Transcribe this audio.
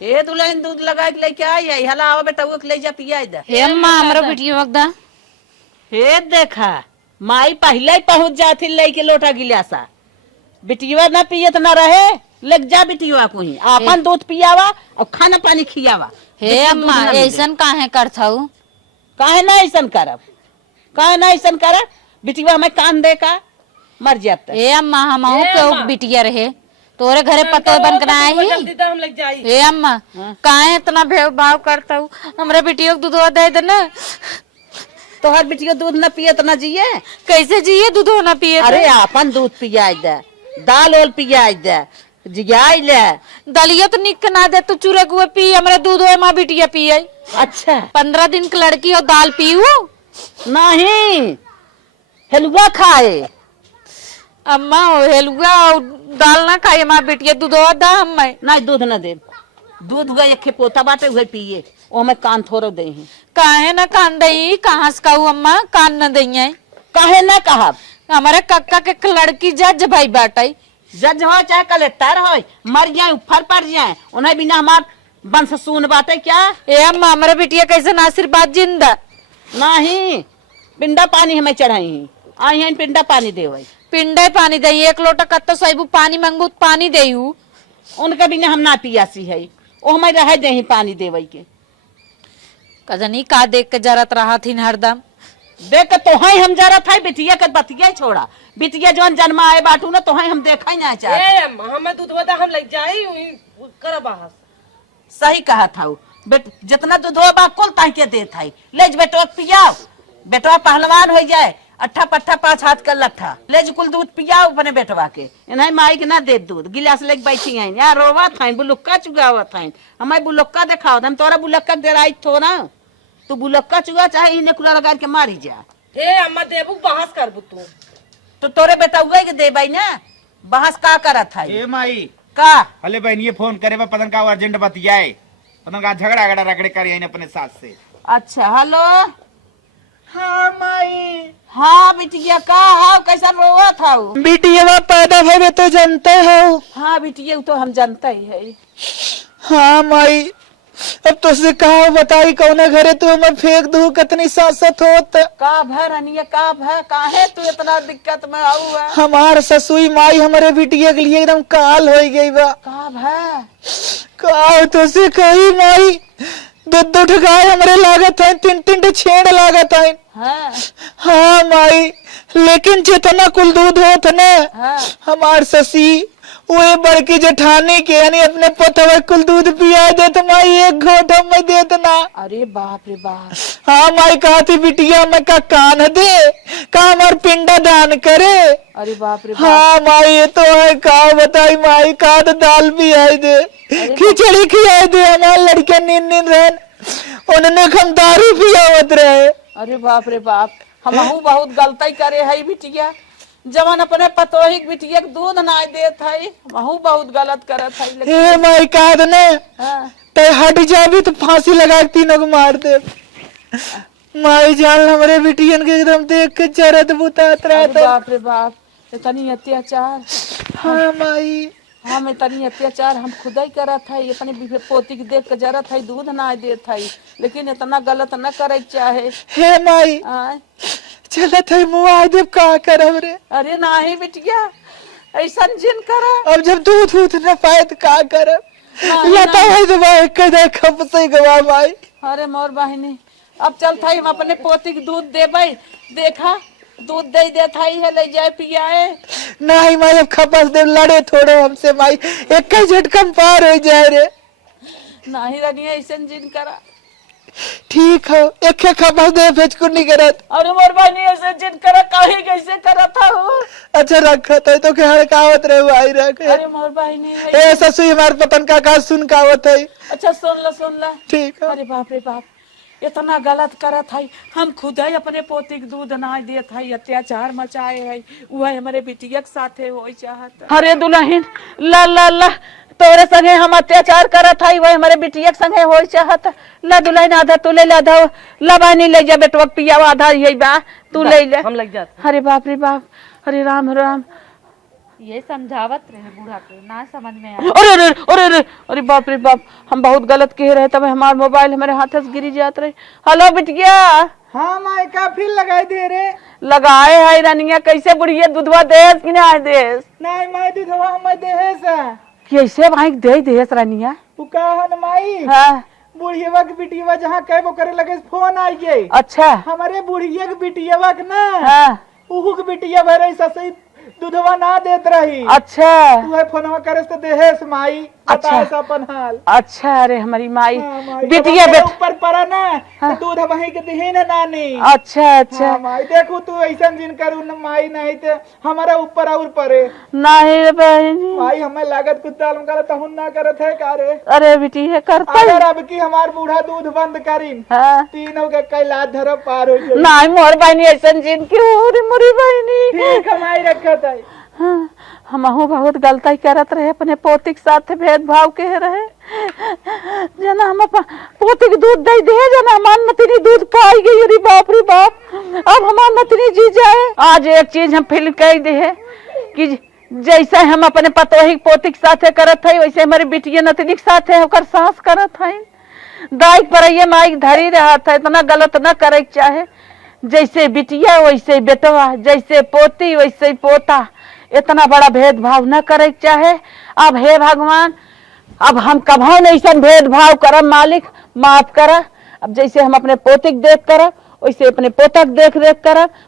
ए दुल्हन दूध लगा के लेके आई है हला आवा बेटा वो ले जा पिया दे हे अम्मा हमरो बिटिया वक्दा हे देखा माई पहले ही पहुंच जाती लेके लोटा गिलासा बिटिया ना पियत ना रहे लग जा बिटिया को ही अपन दूध पियावा और खाना पानी खियावा। हे अम्मा ऐसन काहे करथाऊ काहे ना ऐसन करब काहे ना ऐसन करब बिटिया हमें कान दे का मर जाता। हे अम्मा हमहू के बिटिया रहे तोरे घरे पतो बन कर आई हम लग जाई। हे अम्मा काहे इतना भेव भाव करताऊ हमरे बिटिया को दूध दे दे ना। तोहर बिटिया दूध न पियत ना जिये कैसे जिये दूध ना पिए अरे अपन दूध पिया दे दाल ओल पिया दे जियाई ले दलिया तो निक ना दे तू चूरे कुए पी हमरे दूध है माँ बिटिया पिए। अच्छा 15 दिन की लड़की हो दाल पीऊ नहीं हलवा खाए अम्मा हेलुआ दाल ना खाए माँ बिटिया दूध दा हम नहीं दूध न दे दूध हुआ एक पोता बाटे हुए पिए वो हमें कान थोड़ो दे हैं। काहे ना कान दई कहाँ से कहू अम्मा कान न दई काहे ना कहा हमारे कक्का के लड़की जज भाई बाटाई जज हो चाहे कलेक्टर हो मर जाए ऊपर पड़ जाए उन्हें बिना हमार वंश सुन बाटे क्या। ए अम्मा हमारे बिटिया कैसे ना आशीर्वाद जिंदा नहीं पिंडा पानी हमें चढ़ाई आई हैं पिंडा पानी दे पिंडे पानी दई 1 लोटा कत्तो साहिबू पानी मंगबू पानी देऊ उनके बिना हम ना पियासी है वो हमें रह दे पानी देवे के कजनी का देख के जरत रहा थी हरदम देख के तो हम जरा था बिटिया के बतिया छोड़ा बिटिया जवन जन्मा आए बाटू ना तो हम देखा ही ना चाहे हमें दूध वदा हम लग जाई कर बाहर सही कहा था बेट जितना दूध हो बा कुल ताई के दे था ले बेटो पियाओ बेटवा पहलवान हो जाए अट्ठा पट्ठा 5 हाथ कर लट्ठा ले कुल दूध पियाओ अपने बेटवा के इन्हें माई के ना दे दूध गिलास लेके बैठी हैं यार रोवा था बुलुक्का चुगावा था हमें बुलुक्का दिखाओ हम तोरा बुलुक्का देराई थो ना तू बुलुक्का चुगा चाहे इन्हें कुला लगा के मारी जा। हे अम्मा देबू बहस करबू तू तो तोरे बेटा उगे के दे भाई ना बहस का करत था ए माई का अले बहन ये फोन करे बा पतन का अर्जेंट बतियाए पतन का झगड़ा अगड़ा रगड़े कर यहीं अपने सास से। अच्छा हेलो हाँ माई हाँ बिटिया का हाँ कैसा रोवा था बिटिया पैदा भवे तो जानते हो। हाँ बिटिया तो हम जानता ही है। हाँ माई अब तुझसे कहा बताई कौने घरे तू हमें फेंक दू कितनी सासत होत का भर अनिया का भर काहे तू इतना दिक्कत में आऊ है। हमार ससुई माई हमारे बिटिया के लिए एकदम काल हो गई बा का भर का तुझसे कही माई 2 गाय हमारे लागत है 3 छेड़ लागत है। हाँ हाँ माई लेकिन जितना कुल दूध होत न हाँ हमार ससी वो बड़की जेठानी के यानी अपने पोतवे कुल दूध पिया देत माई 1 घोट में दे देना। अरे बाप रे बाप हाँ माई कहा थी बिटिया मैं का कान दे का हमार पिंडा दान करे। अरे बाप रे बाप हाँ माई ये तो है का बताई माई का तो दाल भी आई दे खिचड़ी खिलाई दे हमारे लड़के नींद रहन उन्होंने हम दारू पियावत रहे। अरे बाप रे बाप हमहू बहुत गलती करे है बिटिया जवन अपने पतोही बिटिया के दूध ना देत है हमहू बहुत गलत करत है लेकिन ए माई का ने हाँ ते हट जाबी तो फांसी लगा के तीनों को मार दे। माई जान हमारे बिटियन के एकदम देख के जरत बुतात रहा अरे था। बाप रे बाप इतनी अत्याचार हाँ माई हम इतनी अत्याचार हम खुद ही करत है अपने पोती के देख के जरत है दूध ना देत है लेकिन इतना गलत न करे चाहे। हे माई आय चलत है मुआ देव का करब रे। अरे नाही बिटिया ऐसा जिन करा अब जब दूध दूध न पाए तो का करब नहीं, लता है तो भाई कदे खप से गवा माई। अरे मोर बहनी अब चल था हम अपने पोती के दूध देबै देखा दूध दे देता है ले जाए पियाए नहीं माई अब खपस दे लड़े थोड़ो हमसे माई एक ही झटका पार हो जाए रे। नहीं रनिया ऐसा जिन करा ठीक हो एक खपस दे फेचकुन नहीं करत। अरे मोर बहनी ऐसे जिन करा काहे कैसे करा था हो। अच्छा रखा तो के हड़कावत रहे भाई रख। अरे मोर बहनी ए ससुई हमार पतन का सुन कावत है। अच्छा सुन ला ठीक है। अरे बाप रे बाप इतना गलत करत है हम खुद ही अपने पोती के दूध ना देत है अत्याचार मचाए है वह हमारे बिटिया के साथे हो चाहत। अरे दुल्हन ला ला ला तोरे संगे हम अत्याचार करत है वह हमारे बिटिया के संगे हो चाहत। ला दुल्हन आधा तू ले ले आधा लबानी ले जा बेटवा पिया आधा यही बा तू ले ले हम लग जाते। अरे बाप रे बाप अरे राम राम ये समझावत रहे बूढ़ा के ना समझ में आया। अरे अरे अरे अरे अरे बाप रे बाप, हम बहुत गलत कह रहे, तब हमारा मोबाइल हमारे हाथ से गिरी जात रहे। हेलो बिटिया। हाँ माई का फिर लगाई दे रे। लगाए है रानिया, कैसे बुढ़िया दूधवा देस कि ना देस? नहीं माई दूधवा हम देहेस। कैसे भाई दे देस रानिया? तू कहन माई हाँ बुढ़ियवा के बिटियवा जहाँ कहबो करे लगे फोन आई गई। अच्छा। हमारे बुढ़िया के बिटियवा के ना हाँ उहू के बिटिया भरे सही दूधवा ना देत रही। अच्छा तू फोनवा करे तो देहेस माई। अच्छा। बता अपन हाल। अच्छा। अरे हमारी माई हाँ, माई। बिटिया जब मेरे बेट। ऊपर पड़ा ना तो दूध वही के दिही ना नानी। अच्छा अच्छा। हाँ, माई देखू तू ऐसा जिन करू न माई नहीं तो हमारा ऊपर और पड़े। नहीं रे बहनी। माई हमें लागत कुछ दाल में करत हूं ना करत है कारे। अरे बिटिया करता अगर अब की हमार बूढ़ा दूध बंद करीन हाँ। तीनों के कैलाश धरब पार हो जाए। नहीं मोर बहनी ऐसा जिन क्यों रे मोरी बहनी। ठीक हमारी रखत है। हाँ, हमहू बहुत गलती करत रहे, अपने पोती के साथ भेदभाव के रहे। जना हम पोती के दूध दे दे, जना हमार नतनी दूध पाई गई। अरे बाप रे बाप, अब हमार नतनी जी जाए। आज एक चीज हम फील कर दे है कि जैसे हम अपने पतोही पोती के साथ करत है, वैसे हमारी बिटिया नतनी के साथ होकर सास करत है। दाई पर ये माइक धरी रहा था, इतना गलत न करे चाहे। जैसे बिटिया वैसे बेटवा, जैसे पोती वैसे पोता, इतना बड़ा भेदभाव न करे चाहे। अब हे भगवान, अब हम कभो नहीं ऐसा भेदभाव करब, मालिक माफ करा। अब जैसे हम अपने पोती के देख करब वैसे अपने पोता के देख रेख करब।